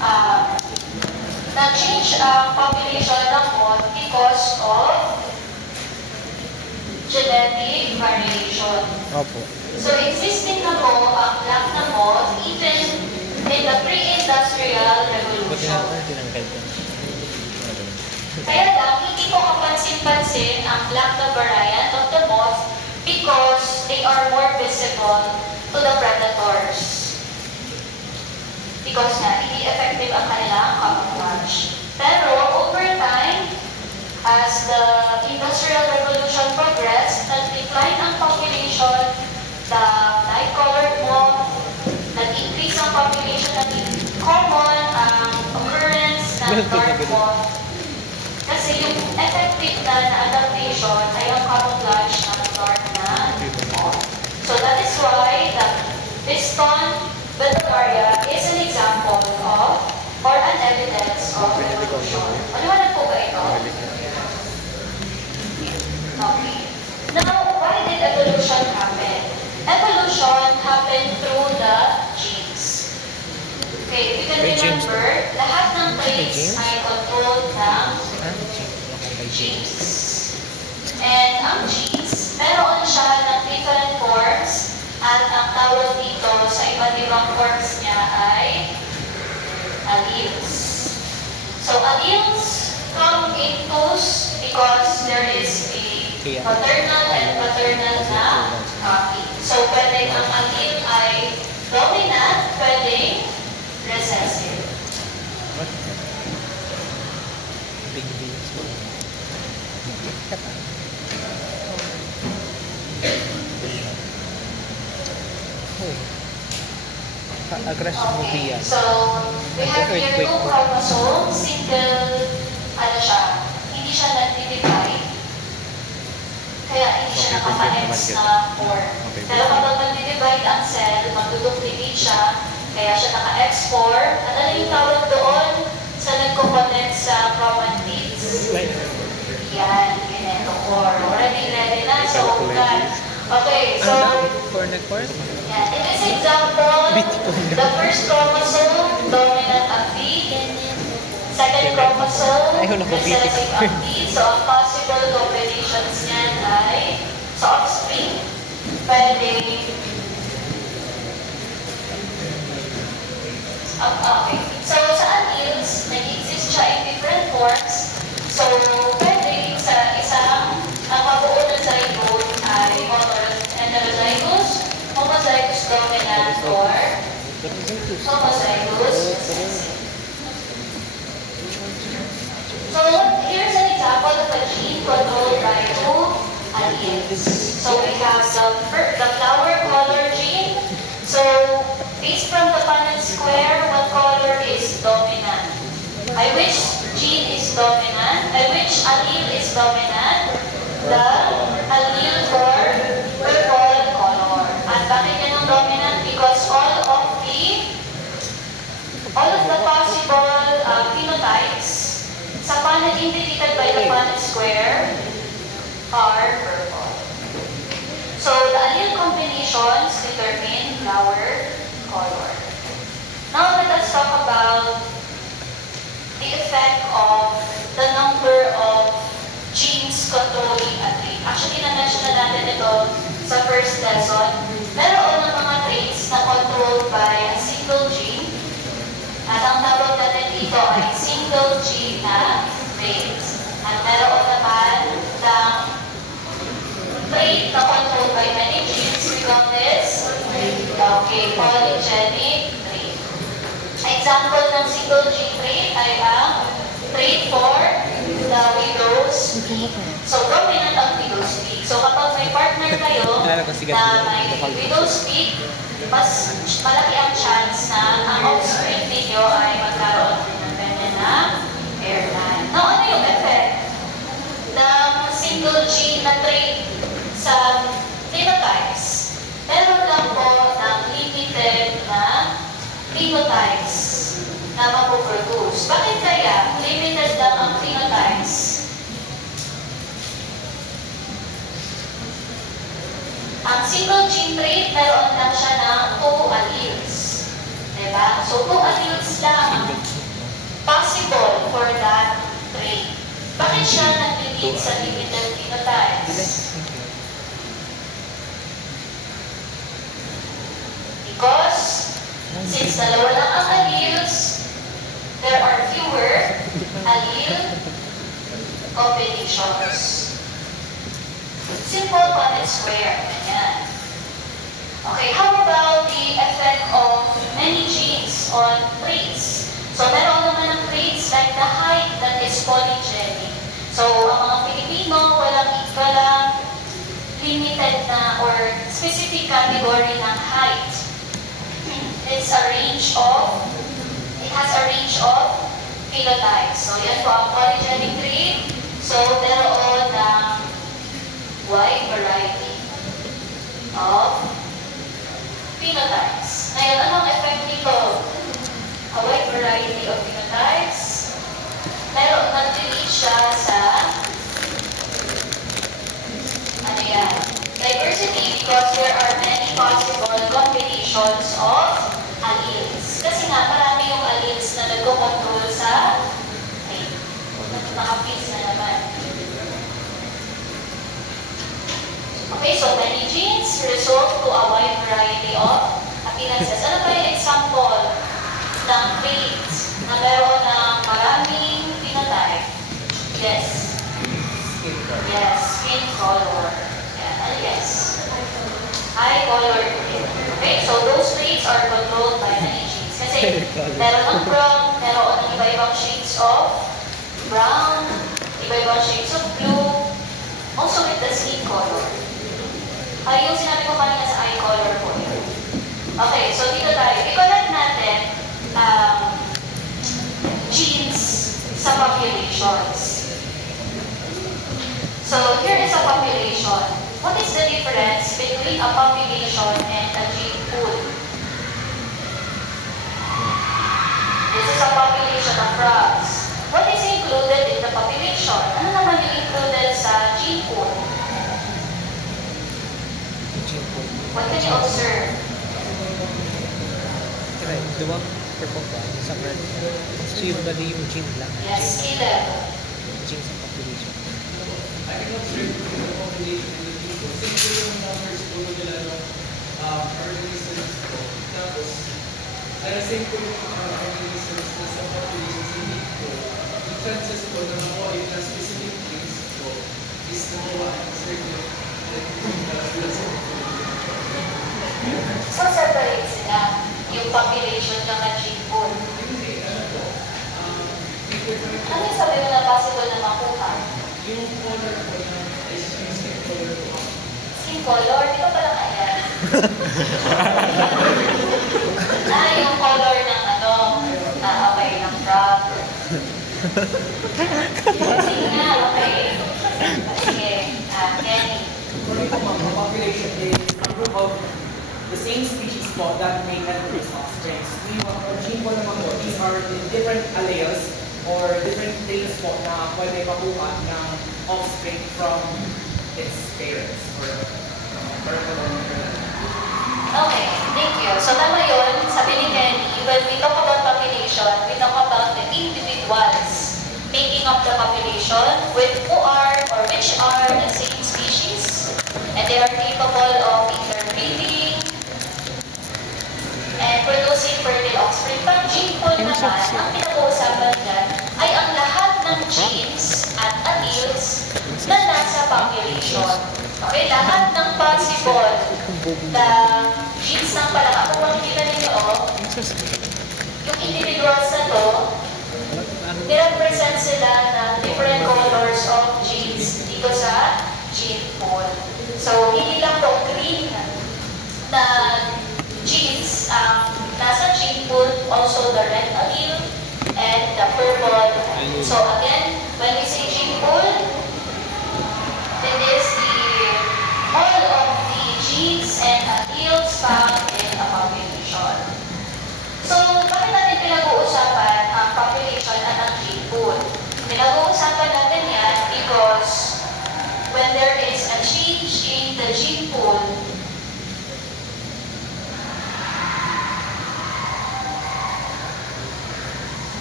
uh, na-change ang population ng moth because of genetic variation. Opo. So, existing na po ang black na moth even in the pre-industrial revolution. Kaya lang, hindi po kapansin-pansin ang black na variant of the moth because they are more visible to the predators. Because nga, hindi effective ang kanilang camouflage. Pero, over time, as the Industrial Revolution progressed, nag-decline ang population, the light-colored moth, nag-increase ang population, naging common ang occurrence ng dark moth. Kasi yung effective na adaptation ay ang camouflage ng dark na moth. So that is why the piston Bellaria is an example of or an evidence of evolution. Maliwanag po ba ito? Okay. Now, why did evolution happen? Evolution happened through the genes. Okay, if you can remember, lahat ng traits ay controlled ng genes. And ang genes, meron siya ng different forms at ang tawag dito sa iba't ibang forms niya ay alleles. So, alleles come in twos because there is a maternal and paternal na copy. So, pwedeng ang allele ay dominant, pwedeng recessive. Okay. So, we have here two chromosomes, single, hindi siya nag-divide. Kaya hindi siya nakapa-X na form. Pero kapag nag-divide ang cell, mag-duplicate siya, kaya siya naka-X form. At ano yung tawag doon sa nagko-connect sa chromatids? Yan, kinetophore. Ready na. So, okay, so, yan. In this example, the first chromosome, dominant ang P. Second chromosome, recessive ang P. So, ang possible combinations niyan ay sa offspring. Pwede. Okay. So, sa alleles, nag-exist siya in different forms. So, pwede sa isang, ang mabuo ng zygote ay heterozygous, homozygous dominant, or homozygous recessive. So, here's an example of a gene controlled by two alleles. So, we have the flower color gene. So, based from the Punnett square, what color is dominant? Which gene is dominant? Which allele is dominant? The allele for purple color. At bakit yan ang dominant? Because all of the possible phenotypes sa Punnett indicated by the Punnett square are purple. So, the allele combinations determine flower color. Now, let us talk about the effect of the number of genes controlling a trait. Actually, na-mention na natin ito sa first lesson. Meron ng mga traits na controlled by a single gene. At ang tawag natin dito ay single gene na traits. At meron naman ng trait na controlled by many genes. We call this polygenic trait. Example ng single gene trait ay ang trait for the widow's peak. So, dominant ang widow's peak. So, kapag may partner kayo na may widow's peak, mas malaki ang chance na ang offspring ninyo ay magkaroon ng ganyan na hairline. Now, ano yung effect ng single gene na trait sa phenotypes? Meron lang po ng limited na phenotypes na mapuproduce. Bakit kaya limited lang ang phenotypes? Ang single gene trait, meron lang siya ng 2 alleles. Diba? So, 2 alleles lang for that trait. Bakit siya nag-lead sa limited phenotypes? Because since dalawa lang ang alleles, there are fewer allele combinations. Simple Punnett square. Ganyan. Okay, how about the effect of many genes on traits? So, meron naman ng traits like the height that is polygenic. So, ang mga Pilipino, walang limited na or specific category ng height. It has a range of phenotypes. So, yan po ang polygenic trait. So, meron ng wide variety of phenotypes. Ngayon, anong effect nito? A wide variety of phenotypes. Meron, nag-lead siya sa ano yan? Diversity because there are many possible combinations of alleles. Kasi nga, marami yung alleles na nag-control sa naka-fix na naman. Okay, so many genes result to a wide variety of appearances. Ano ba yung example ng traits na meron ng maraming phenotype? Yes. Yes, skin color. Yeah, yes. Eye color. Okay, so those traits are controlled by many genes. Kasi meron ng brown, meron ng iba-ibang shades of brown, iba-ibang shades of blue, also with the skin color. Yung sinabi ko kanina sa eye color po yun. Okay, so dito tayo. I-connect natin genes sa populations. So here is a population. What is the difference between a population and a gene pool? This is a population of frogs. What is included in the population? Ano naman yung included sa gene pool? What can you observe? Right, diba? Purple ba? Sa red. So yung bali yung gene lang. Yes, skill level. Gene sa population. I can observe the population in the people. Since yung numbers po nila ng organisms po, tapos, at the same po yung organisms na sa population sa po, the chances po na makuha yung specific things po is nakuha ang certain So, separate sila yung population ng gene pool. Ano yung sabi mo na possible na makuha? Yung color po na is yung skin color po. Skin color? Di ba pala kaya? Yung color ng okay, ng frog. Sige nga, okay. Sige, Kenny. Sorry po ma'am, ang population is a group of the same species po that may produce offsprings. Ang gene po naman po, these are the different alleles or different traits po na pwede makuha ng offspring from its parents or Okay, thank you. So tama yun, sabi ni Kenny, when we talk about population, we talk about the individuals making up the population which are the same species and they are capable of interbreeding and producing fertile offspring. Pag gene pool naman, ang pinag-uusapan dyan ay ang lahat ng genes at alleles na nasa population. Okay, lahat ng possible na genes ng palaka. Kung makikita ninyo, yung individuals na to, nirepresent sila ng different colors of genes dito sa gene pool. So, hindi lang po green na genes ang nasa gene pool, also the red allele and the purple. So, again, when we say gene pool, it is all of the genes and alleles found in a population. So, bakit natin pinag-uusapan ang population at ang gene pool? Pinag-uusapan natin yan because when there is a change in the gene pool,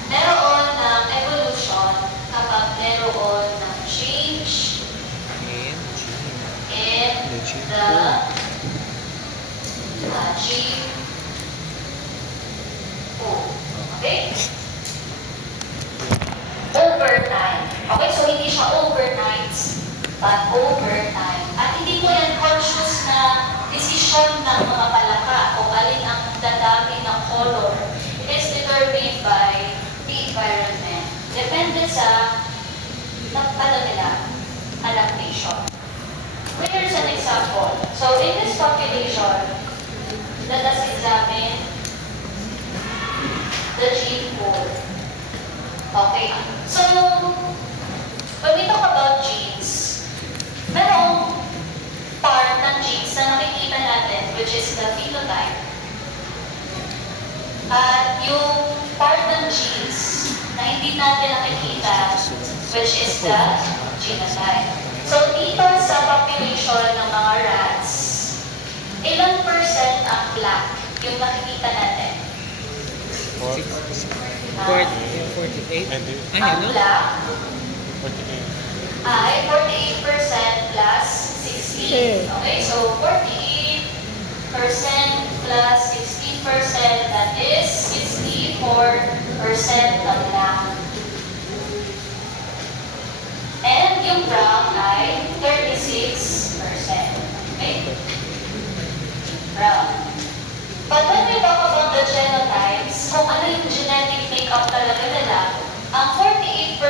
meron ng evolution Okay? Overtime. Okay, so hindi siya overnight, but overtime. At hindi po yan conscious na desisyon ng mga palaka o alin ang dadami ng color. It is determined by the environment. Depende sa adaptation. Here's an example. So in this population, let us examine the gene pool. Okay. So, when we talk about genes, merong part ng genes na nakikita natin, which is the phenotype. At yung part ng genes na hindi natin nakikita, which is the genotype. So, dito sa population ng mga rats, ilang percent ang black yung nakikita natin? 48? Ang black 48. ay 48% plus 16. Okay, so 48% plus 16%, that is 64% ng black. And yung brown ay 36%. Okay? Brown. But when we talk about the genotypes, kung ano yung genetic makeup talaga nila, ang 48%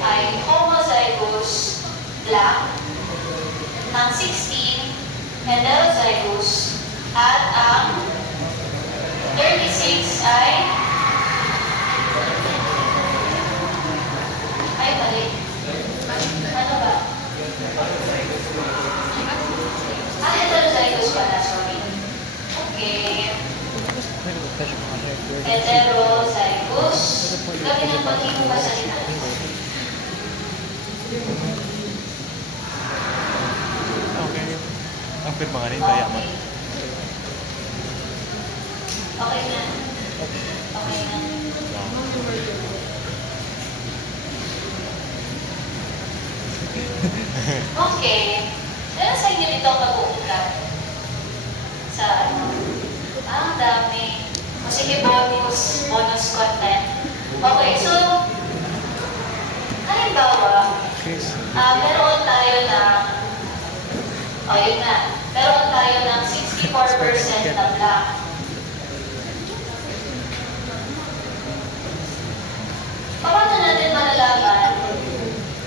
ay homozygous black, ang 16 heterozygous, at ang 36 ay mali. Ano ba? Heterozygous pala, sorry. Okay. Heterozygous. Gabi ng pag-ibig ba sa linan? Okay. Ang firma nga rin, diamond. Okay na. Okay na. Okay. Dahil sa inyo dito mag-uulat. Sa ano? Ang dami. O sige, bonus content. Okay, so, halimbawa, meron tayo ng, yun na, meron tayo ng 64% na black. Paano natin malalaman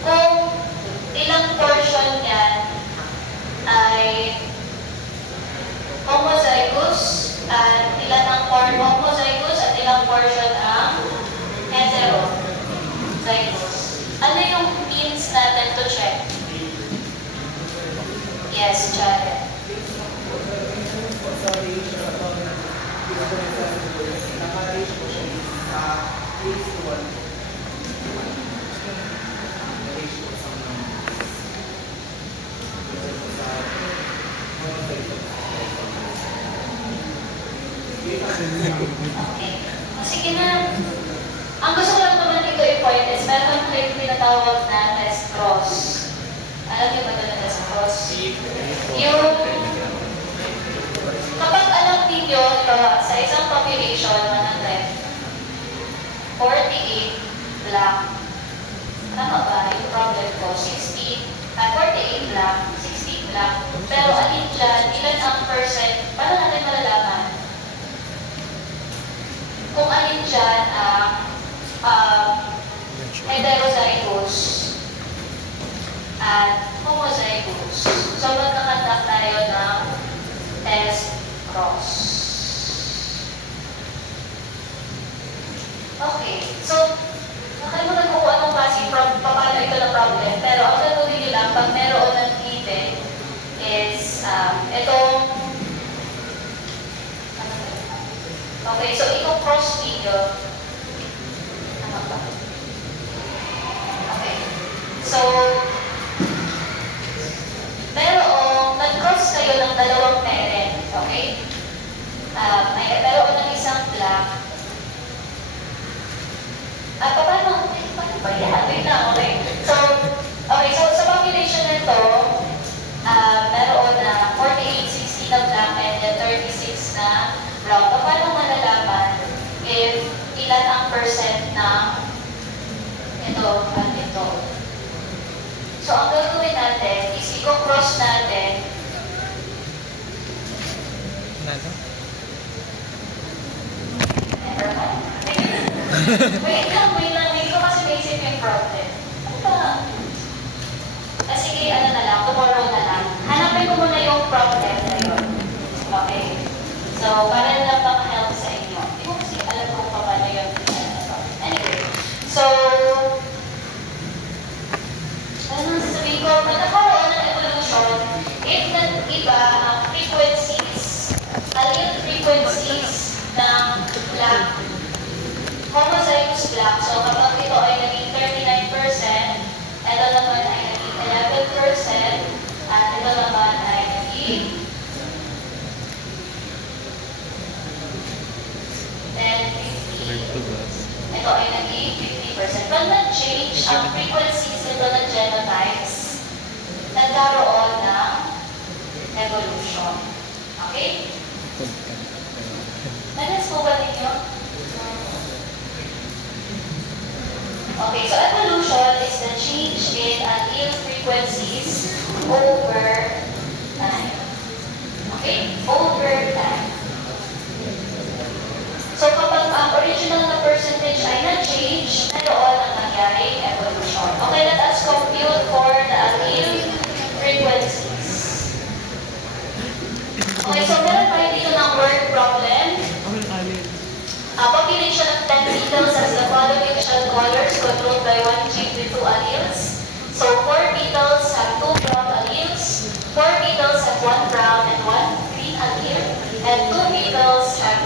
kung ilang portion yan ay homozygous at ilan ang homozygous at ilang portion ang heterozygous. Ano yung means natin to check? Yes, Jared. Okay. Sige na. Ang gusto ko lang naman dito i-point is meron kayo tinatawag na test cross. Alam niyo ba ito na test cross? Yung kapag alam niyo sa isang population, 48 black. Tama ba? Yung problem ko, 48 black, 16 black. Pero alin dyan, ilan ang percent? Paano natin malalaman? Kung alin dyan ang heterozygous at homozygous. So, magkakandak tayo ng test cross. Okay. So, nakalimutan ko kung anong klaseng paano ito na problem. Pero ang gagawin nyo lang, pag meron ng given is itong okay, so i-cross ninyo. Ano ba? Okay. So, nag-cross kayo ng dalawang parent. Okay? Meron ng isang black. Paano ba yan? Wait lang, okay. So, sa population na ito, meron na 48, 60 na black and then 36 na brown. Paano malalaman if ilan ang percent ng ito at ito. So, ang gagawin natin is i-cross natin Nado? never mind. Wait lang. Hindi ko kasi naisip yung problem. Ano ba? Sige, ano na lang, tomorrow na lang. Hanapin ko muna yung problem na yun. Okay? So, para lang maka-help sa inyo. Hindi ko kasi alam kung paano yun. Anyway, so, ano sasabihin ko, magkakaroon ng evolution if iba ang frequencies, allele frequencies ng black, homozygous black. So, kapag ito ay naging 39%, ito naman ay naging 11%, at ito naman ay naging 10, 50. Ito ay naging 50%. Pag nag-change ang frequencies nito ng genotypes, nagkaroon ng evolution. Okay? Nagets po ba ninyo? Okay, so evolution is the change in allele frequencies over time. Okay? Over time. So kapag ang original na percentage ay na-change, naroon ang nangyaring evolution. Okay, let us compute for the allele frequencies. Okay, so meron tayo dito ng word problem. Population of 10 beetles has the following shell colors controlled by one gene with 2 alleles. So 4 beetles have 2 brown alleles, 4 beetles have 1 brown and 1 green allele, and 2 beetles have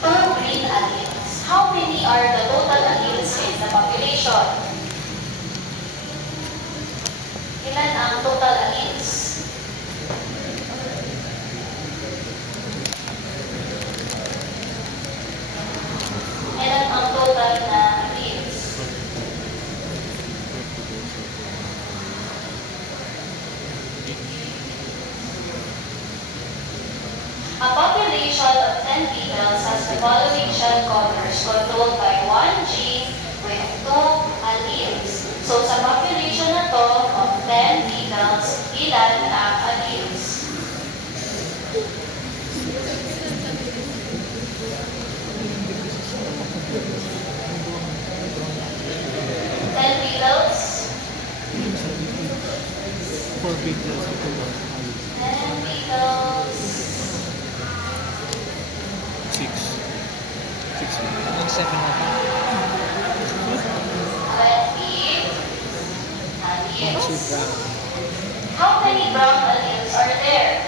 2 green alleles. How many are the total alleles in the population? Ilan ang total alleles? Ilan ang total na alleles? A population of 10 beetles has the following shell colors controlled by one gene with 2 alleles. So sa population na to of 10 beetles, ilan ang alleles? Beetles. 4 beetles. 10 beetles. 6. 6. Ang 7 na pa. 20 alleles. 2 brown. How many brown alleles are there?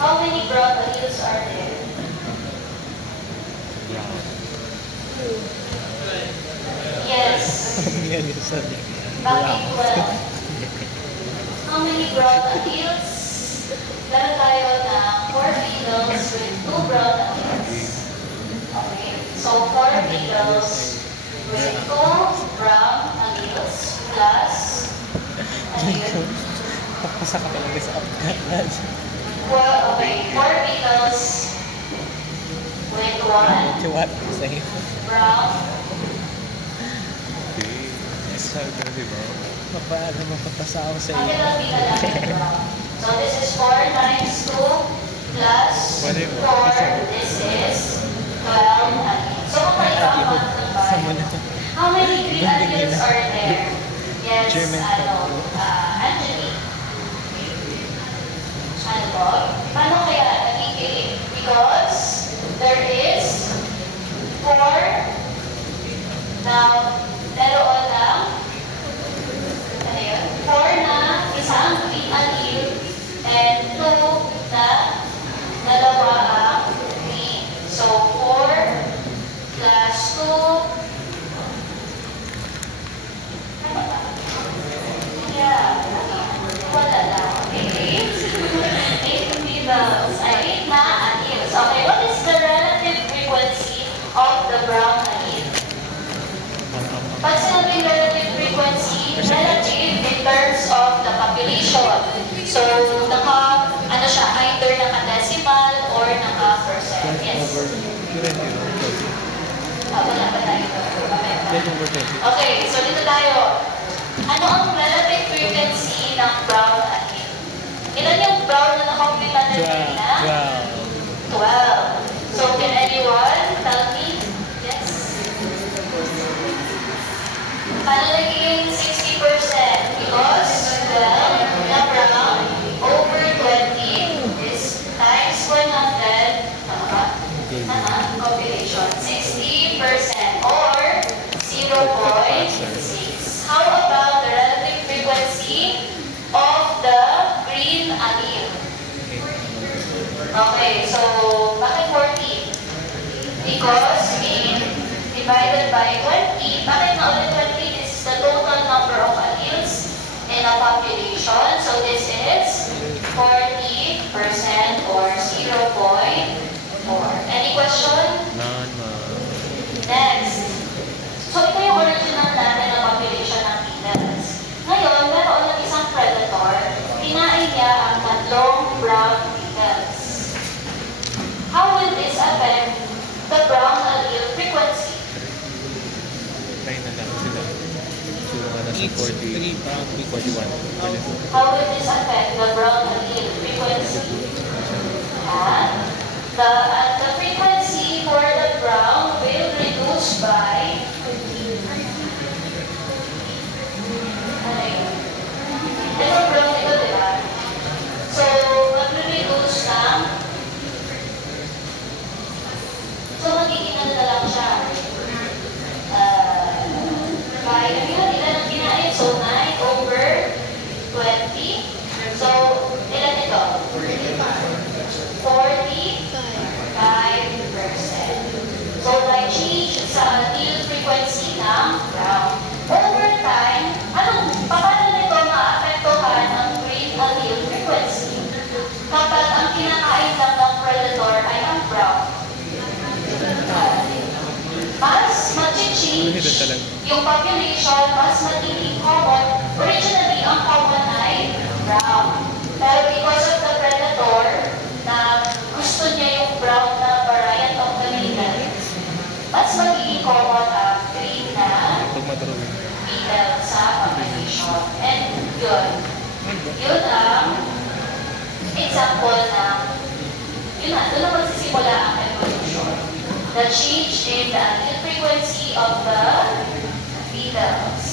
How many brown alleles are there? Brown. Yes. Yan yung sabi. Bakit 12? How many brown alleles? Meron tayo na 4 beetles with 2 brown alleles. Okay. So 4 beetles with 2 brown alleles plus ano yun? Papasa ka talaga sa upgrade. Well, okay, 4 beetles with 1 What? Same. brown. Okay. Yes, I'm gonna be brown. Paano mapapasa ako sa Bakit iyo? ang pinalaki brown? So this is 4 times 2 plus 4. This is 12 alleles. So kung kayo ang mag-combine, how many green alleles are there? Yes, German Angelique. Ano po? Paano kaya nagiging? Because there is 4 now meron lang ano yun? 4 na isang green allele and 2 na dalawa ang green. So 4 plus 2 tama ba? Yeah. Wala lang. Okay. 8 beetles. 20. Wala pa tayo. Okay. Then over 20. Okay, so dito tayo. Ano ang relative frequency ng brown anneal? Ilan yung brown na nakompletan na kanina? 12. 12. So can anyone tell me? Yes? Paano naging 60%? Because, well, na brown over 20 is times 100. Combination. 60% or 0.6. How about the relative frequency of the green anneal? Okay, so bakit 40? Because divided by 20, bakit na ulit 20? This is the total number of anneals in a population. So this is 40% or 0.4. Any question? None, Next. So ito yung original natin na population ng beetles. Ngayon, meron ng isang predator, kinain niya ang tatlong brown beetles. How will this affect the brown allele frequency? Try na lang sila. So, nasa Each 40, 3 pound 41. How will this affect the brown allele frequency? The frequency for the brown will reduce by ito brown ito, di ba? So, mag-reduce ng magiging ano na lang siya. Ilan ang kinain? So, 9 over 20. So, ilan ito? 45%. So, by change sa allele frequency ng brown. Over time, paano nito maapektuhan ang green allele frequency? Kapag ang kinakain lang ng predator ay ang brown. Mas mag-change yung population, mas magiging common. Originally, ang common ay brown. Pero because of the predator, na gusto niya yung brown na variant of the beetle, mas magiging common ang green na beetle sa population. And yun ang example ng, doon na magsisimula ang evolution. The change in the allele frequency of the beetles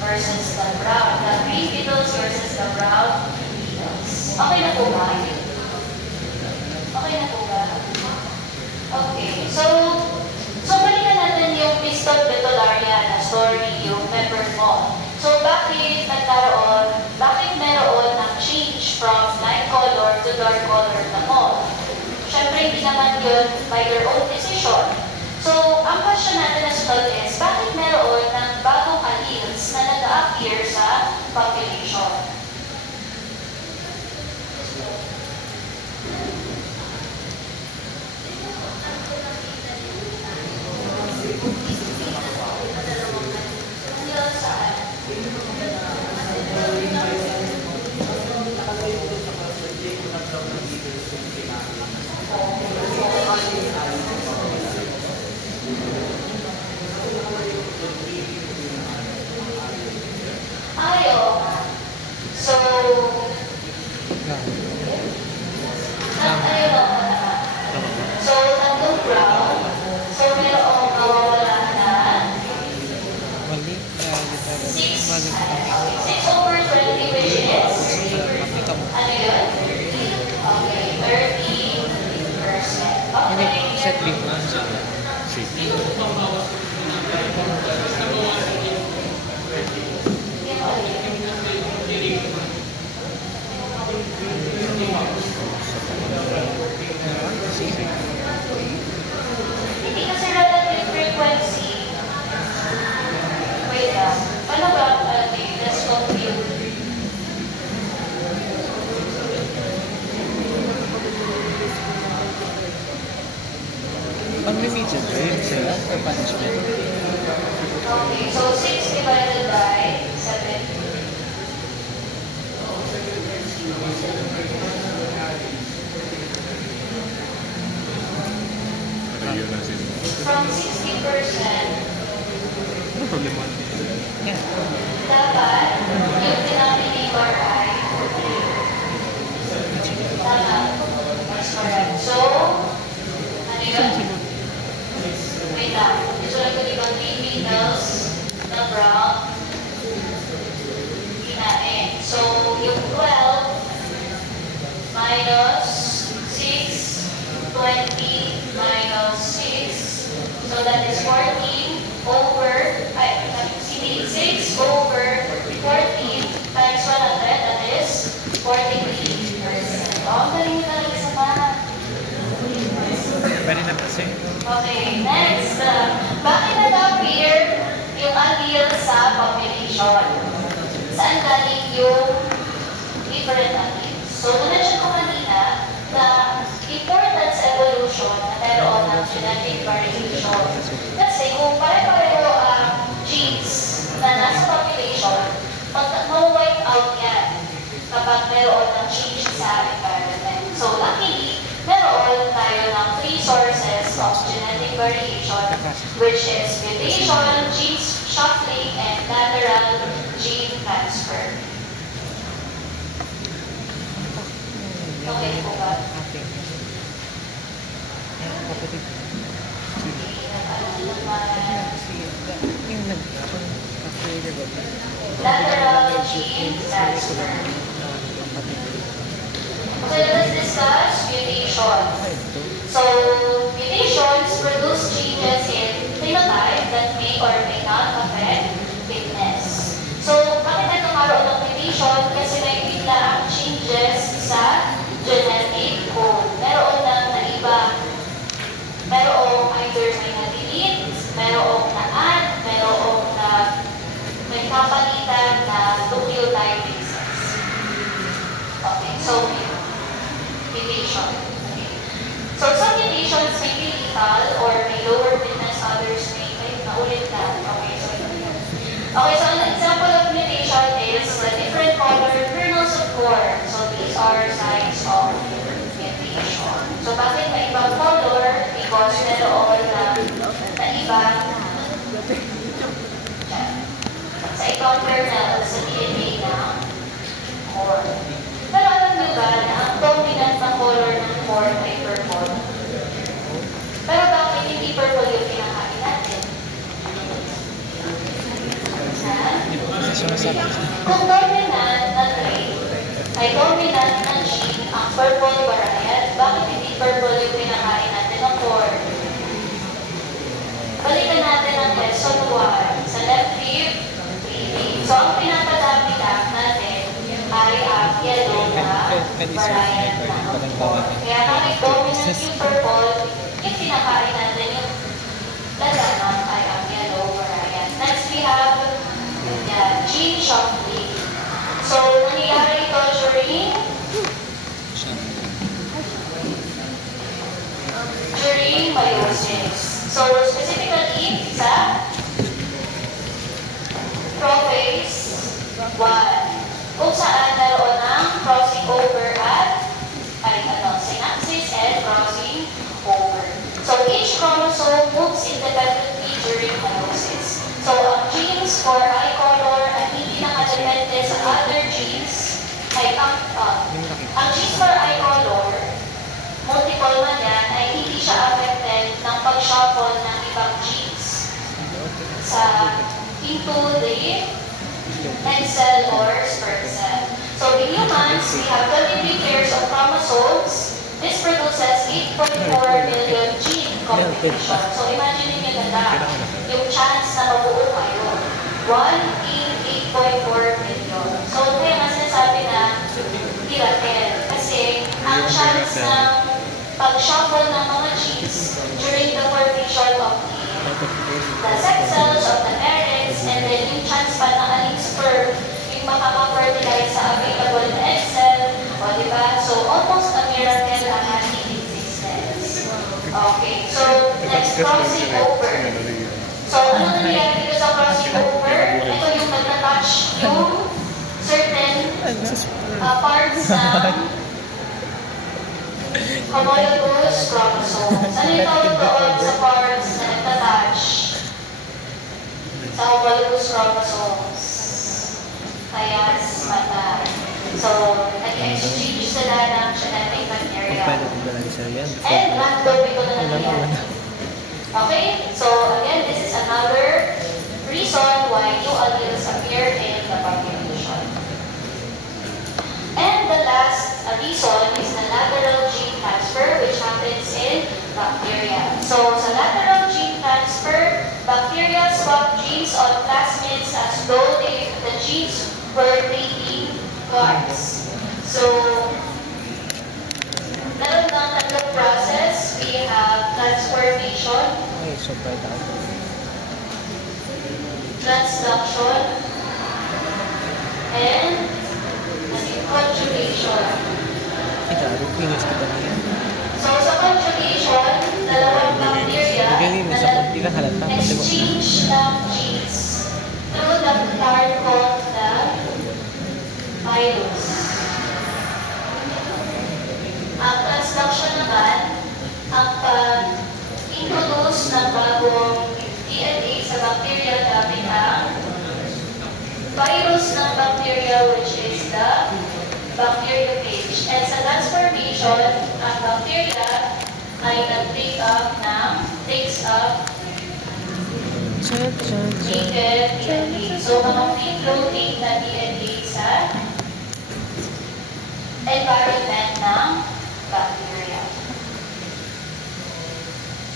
versus the brown, the green beetles versus the brown beetles. Okay na po ba? Okay na po ba? Okay. So balikan natin yung Piston Betularia na story, yung pepper moth. So, bakit meron ng change from light color to dark color na moth? Siyempre, hindi naman yun by their own decision. So, ang question natin na sunod is, bakit meron ng bagong alleles na nag-appear sa population? Hindi kasi relative frequency. Wait lang. Paano ba? Let's compute. Unlimited, right? Sila? Or punishment? Okay, so 6 divided by 7. yun na sin. from 60%, Ano problema? Yeah. dapat yung denominator ay tama. That's correct. So, ano yun? Wait lang. Isulat ko dito 3 meters na brown kinain. So, yung 12 minus 6, 20 minus 6. So, that is 14 over, hindi, 6 over 14 times 100, that is 43%. Oh, ang galing mo talaga sa math. Pwede na kasi. Okay, next. Bakit nag-appear yung allele sa population? Saan galing yung different alleles? So, na-mention ko kanina na important sa evolution na meron ng genetic variation. Kasi kung pare-pareho ang genes na nasa population, mag-wipe out yan kapag meron ng change sa environment. So, luckily, meron tayo ng 3 sources of genetic variation, which is mutation, gene shuffling, and lateral gene transfer. Okay po ba? Okay. Yan, kapatid. Kasi yung nag-upgrade ba? Lateral gene transfer. Okay, let's discuss mutation. So, mutations produce changes in phenotype that may or may not affect fitness. So, bakit nagkakaroon ng mutation? Kasi may biglaang changes sa genetic code. Meron ng naiba. Merong either may na-delete, merong na-add, merong na may kapalitan na nucleotide bases. Okay, so mutation. Okay. So some mutations may be lethal or may lower fitness, others may naulit na. Okay, so okay, so an example of mutation is the different color kernels of corn. So these are signs of mutation. So bakit may ibang color? Because meron na iba sa ibang kernel sa DNA ng corn. Pero alam nyo ba na ang dominant na color ng corn ay purple? Pero bakit hindi purple yung pinakain natin? Kasi sumasabi. Kung dominant na trait ay dominant na gene ang purple variant, bakit hindi purple yung pinakain natin ng corn? Balikan natin ang lesson 1 sa left rib, breathing. So, ang pinapadami lang natin ay ang yellow na variant ng corn. Kaya kahit dominant yung purple, yung pinakain natin yung lalamang ay ang yellow variant. Next, we have gene shuffling. So, nangyayari ito during meiosis. So, specifically sa prophase 1, kung saan naroon ng crossing over at synapses and crossing over. So, each chromosome moves independently during meiosis. So, ang genes for eye color ay hindi nakadepende sa other genes ay ang genes for eye color, multiple man yan, ay hindi siya affected ng pag-shuffle ng ibang genes into the egg cell or sperm cell. So in humans, we have 23 pairs of chromosomes. This produces 8.4 million gene combination. So imagine niyo na lang, yung chance na mabuo kayo. 1 in 8.4 million. So kaya nga sinasabi na miracle. Kasi ang chance ng pag-shuffle ng mga genes during the formation of the sex cells of the parents, and then yung chance pa na aling sperm yung makaka-fertilize sa available na egg cell, o diba? So almost a miracle ang ating existence. Okay, so next, crossing over. So ano nangyayari dito sa crossing over? Ito yung nagtatouch yung certain parts ng homologous chromosomes. Ano yung tawag doon sa parts na nagtatouch sa homologous chromosomes? Chiasmata. So, nag-exchange sila ng genetic material. Paano kung ba lang yan? And random, ito na lang yan. Okay? So, again, this is another reason why new alleles appear in the population. And the last reason is the lateral gene transfer, which happens in bacteria. So, sa lateral gene transfer, bacteria swap genes on plasmids as though the genes were trading cards. So, meron ng tatlong process. We have transformation, Ay, super daw. transduction, and conjugation. Ito, pinis kita niya. So, sa conjugation, dalawang bacteria Magaling mo sa konti lang halata. Pati mo. exchange ng genes through the card called the virus. Ang transduction naman, ang pag-introduce ng bagong DNA sa bacteria gamit ang virus ng bacteria, which is the bacteriophage. And sa transformation, ang bacteria ay takes up native DNA. So, mga free-floating na DNA sa environment ng bacteria.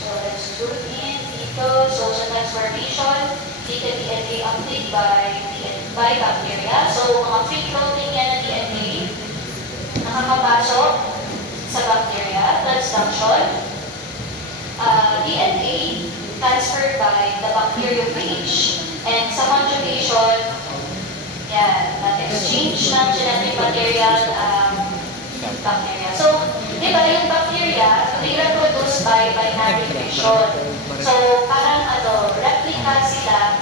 So, let's do it in dito. So, sa transformation, native DNA uptake by bacteria. So, mga free-floating yan na DNA nakakapasok sa bacteria. Transduction. DNA transferred by the bacteriophage. And sa conjugation, yan, exchange ng genetic material bacteria. So, di ba yung bacteria, they reproduce by binary fission. So, parang replica sila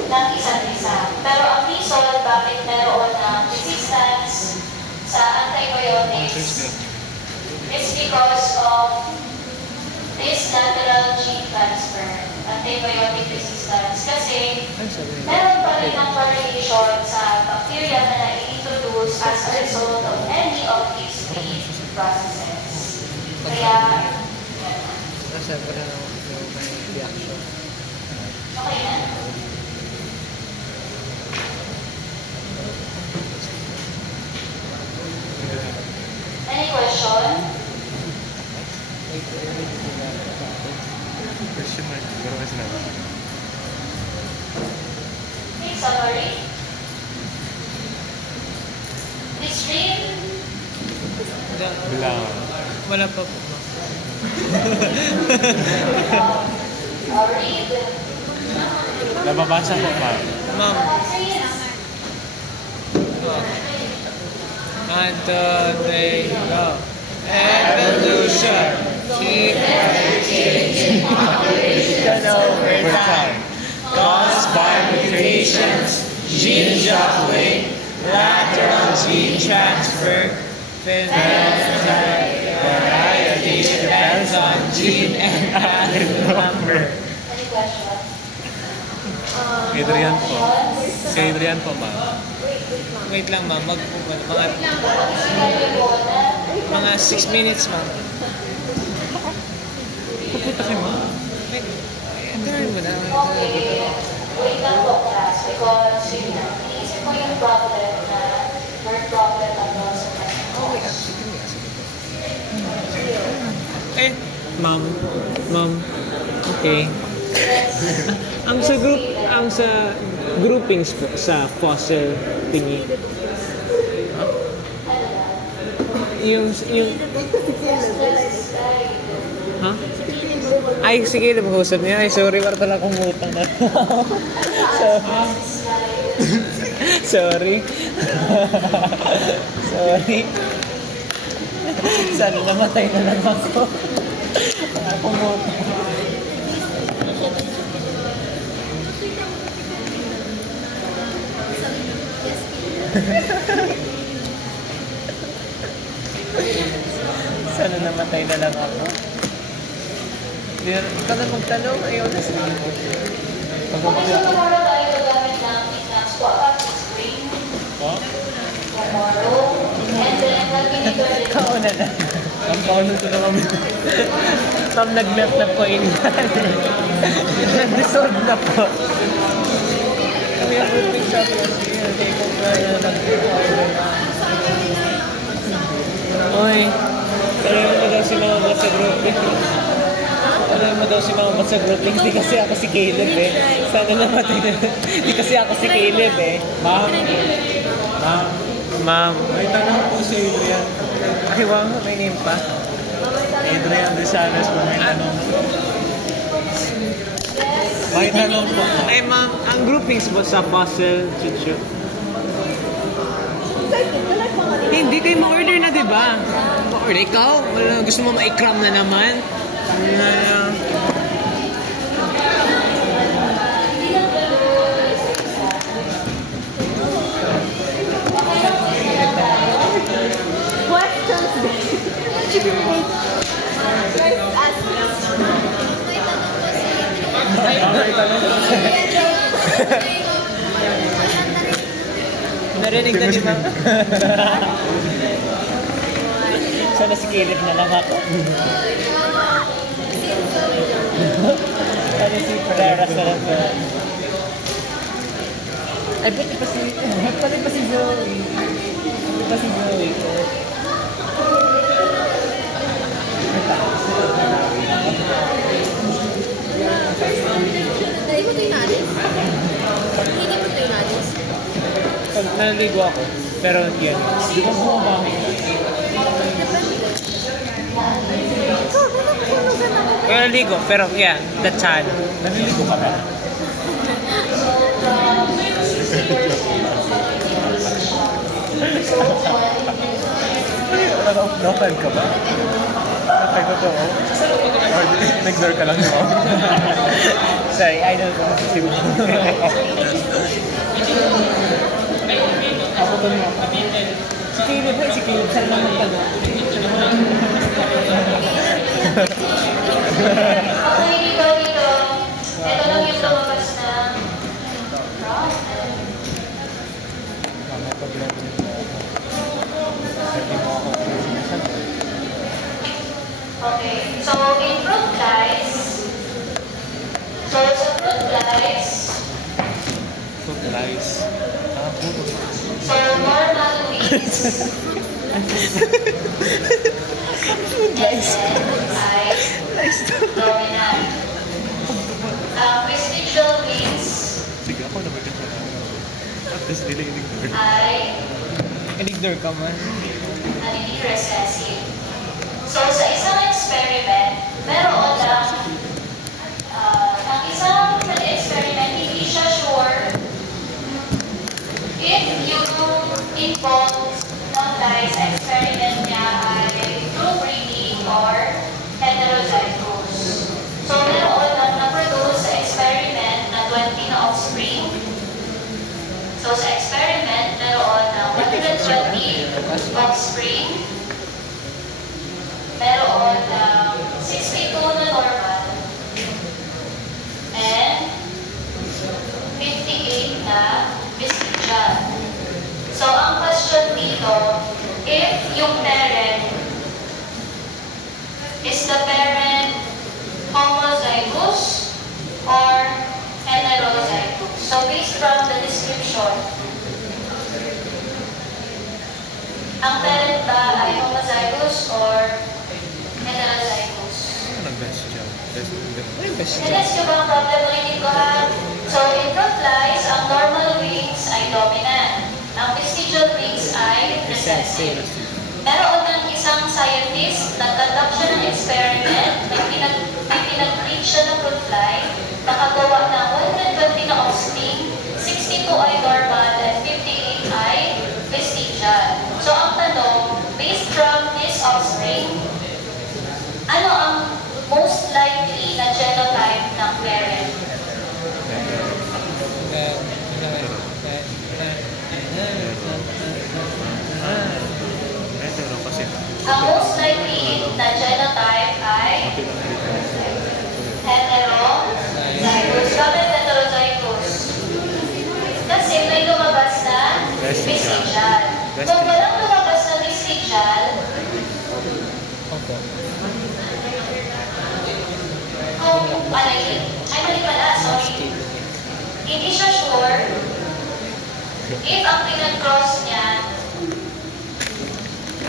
ng isa't isa. Pero ang reason bakit meron ng resistance sa antibiotics is because of this lateral gene transfer, antibiotic resistance. Kasi meron pa rin ang variation sa bacteria na na-introduce as a result of any of these three processes. Kaya, yan. Nasa pa rin ang reaction. Okay na? Any question? Question mark. Pero kasi naman. Okay, summary. Please read. Bilang. Wala pa po. Read. Nababasa ko pa. Ma'am. Read. And they go. Evolution. Keep changing population over time. Caused by mutations, gene shuffling, lateral gene transfer, phenotype variety depends on gene and added number. Any question? Adrian po. Si Adrian po, ma'am. Wait lang ma'am, mga 6 minutes ma'am. Pupunta kayo, ma'am. Wait, turn mo na. Okay, wait lang po class because yun na, iniisip ko yung problem na word problem sa test. Eh, ma'am, okay. ang sa groupings po sa fossil thingy. Ha? Ay, sige, napag-usap niya. Ay, sorry, para talaga kong utang na. Sorry. Sorry. Sana namatay na lang ako. Akong utang. Sana namatay na lang ako. Ikaw na magtanong, ayaw na sa Okay, so tomorrow tayo gagamit ng exams ko about spring. Tomorrow. And then, mag-monitor din. Kauna na. Ang paunan ko na kami. Tom nag-melt na po yun. Nag-dissolve na po. We have good things up here. Take over na nag-order na. Uy, pareho mo daw si Mama Bot sa grouping. Pareho mo daw si Mama Bot sa grouping. Di kasi ako si Caleb eh. Sana naman di kasi ako si Caleb eh. Ma'am. Ma'am. May tanong po si Adrian. Ay, wow, may name pa. Adrian Rizales po may tanong. May tanong po. Ay, ma'am, ang groupings mo sa Fossil Chuchu? Hindi kayo ma-order na, di ba? Ma-order ikaw? Wala, gusto mo ma-ikram na naman? Narinig na di ba? Sana si Caleb na lang ako. Sana si Ferreras na lang. Ay, pati pa si Zoe. Pati pa si Zoe. Hindi mo ito inalis? Hindi mo ito inalis? Pag naligo ako, pero yan. Di ba bumabangin ka? Kaya naligo, pero yeah, the chan. Naliligo ka ba? Naka-offline ka ba? Okay, totoo. Or nag-blur ka lang mo? Sorry, I don't know. Ako ba mo? Si Caleb ba? Si Caleb, saan naman tanong? Okay, dito. Ito lang yung lumabas na problem. Mama, pag-vlog nito. Pwede mo ako sinasabi. Okay, so in fruit flies, so sa fruit flies, Food lies. so normal weeds, ay dominant. Vestigial weeds Sige, ako na maganda na. At least nililig blur. ay Ignore ka man. hindi recessive. So sa isang experiment, meron lang ang isang experiment, hindi siya sure if yung involved non-lies experiment niya ay true breeding or heterozygous. So meron lang na-produce sa experiment na 20 na offspring. So sa experiment, meron ng 120 offspring. Meron ng 62 na normal and 58 na vestigial. So, ang question dito, if yung parent is the parent homozygous or heterozygous. So, based from the description, ang parent ba ay homozygous or heterozygous? Nag-best job. Sinas yung bang problem ulitin ko ha? So, in fruit flies, ang normal wings ay dominant. Ang vestigial wings ay recessive. Meron ng isang scientist, nag-conduct siya ng experiment, may pinag-breed siya ng fruit fly, nakagawa ng 120 na offspring, 62 ay normal, and 58 ay vestigial. So, ang tanong, based from this offspring, ano ang most likely na genotype ng parent? Hetero kasi. Ang most likely na genotype Kung walang lumabas na vestigial, Opo. kung ay mali pala, sorry. Hindi siya sure if ang pinag-cross niya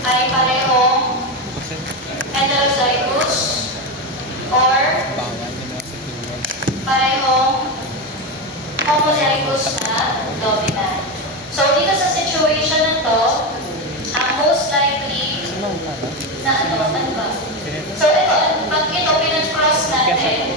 ay parehong heterozygous or parehong homozygous na dominant. So, dito sa situation na to, ang most likely na ano ba? So, ito, pag ito pinag-cross natin,